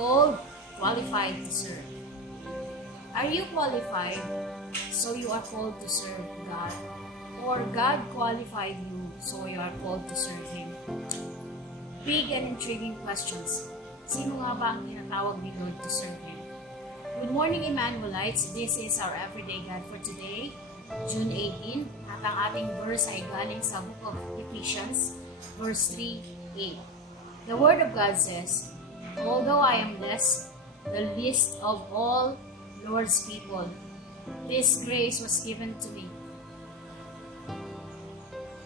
called, qualified to serve. Are you qualified so you are called to serve God? Or God qualified you so you are called to serve Him? Big and intriguing questions. Sino nga ba ang tinatawag ni Lord to serve Him? Good morning, Emmanuelites. This is our Everyday God for today, June 18. At ang ating verse ay galing sa book of Ephesians, verse 3:8. The Word of God says, although I am less, the least of all Lord's people, this grace was given to me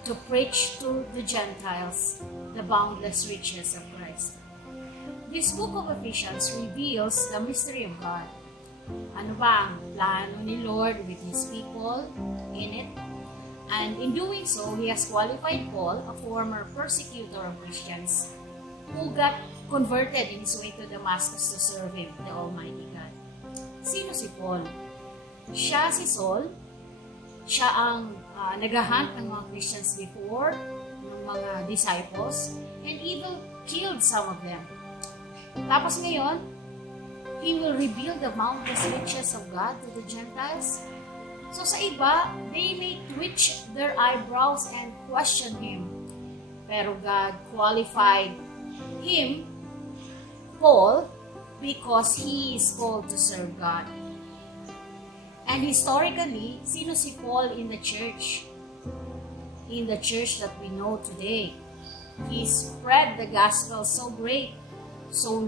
to preach to the Gentiles the boundless riches of Christ. This book of Ephesians reveals the mystery of God. Ano ba ang plano ni Lord with His people in it? And in doing so, He has qualified Paul, a former persecutor of Christians, who got converted in his way to Damascus to serve Him, the Almighty God. Sino si Paul? Siya si Saul. Siya ang naghahunt ng mga Christians before, ng mga disciples, and even killed some of them. Tapos ngayon, He will reveal the boundless riches of God to the Gentiles. So sa iba, they may twitch their eyebrows and question Him. Pero God qualified him, Paul, because he is called to serve God. And historically, sino si Paul in the church? In the church that we know today. He spread the gospel so great, so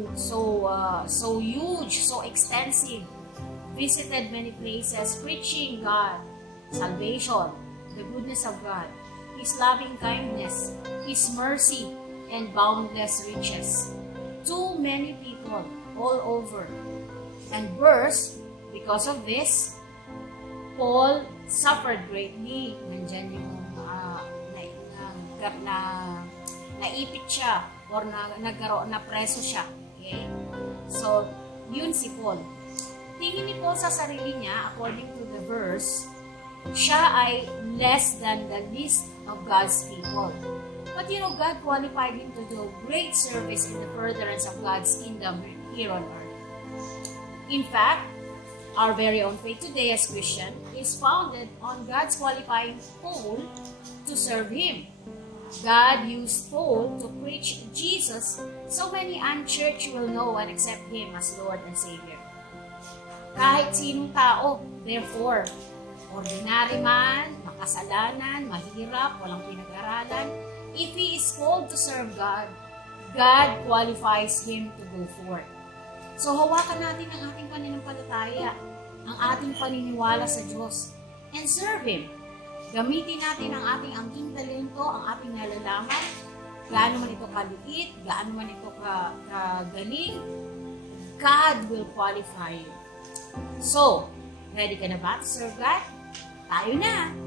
huge, so extensive. Visited many places, preaching God, salvation, the goodness of God, His loving kindness, His mercy, and boundless riches. Too many people all over. And worse, because of this, Paul suffered greatly. Nandyan yung naipit siya or nagkaroon na preso siya. Okay? So, yun si Paul. Tingin ni Paul sa sarili niya, according to the verse, siya ay less than the least of God's people. But you know, God qualified him to do great service in the furtherance of God's kingdom here on earth. In fact, our very own faith today as Christian is founded on God's qualifying Paul to serve Him. God used Paul to preach Jesus so many unchurched will know and accept Him as Lord and Savior. Kahit sinong tao, therefore, ordinary man, makasalanan, mahirap, walang pinag-aralan, if he is called to serve God, God qualifies him to go forth. So, hawakan natin ang ating pananampalataya, ang ating paniniwala sa Diyos, and serve Him. Gamitin natin ang ating angking talento, ang ating nalalaman, gaano man ito kaliit, gaano man ito kagaling, God will qualify you. So, ready ka na ba to serve God? Tayo na!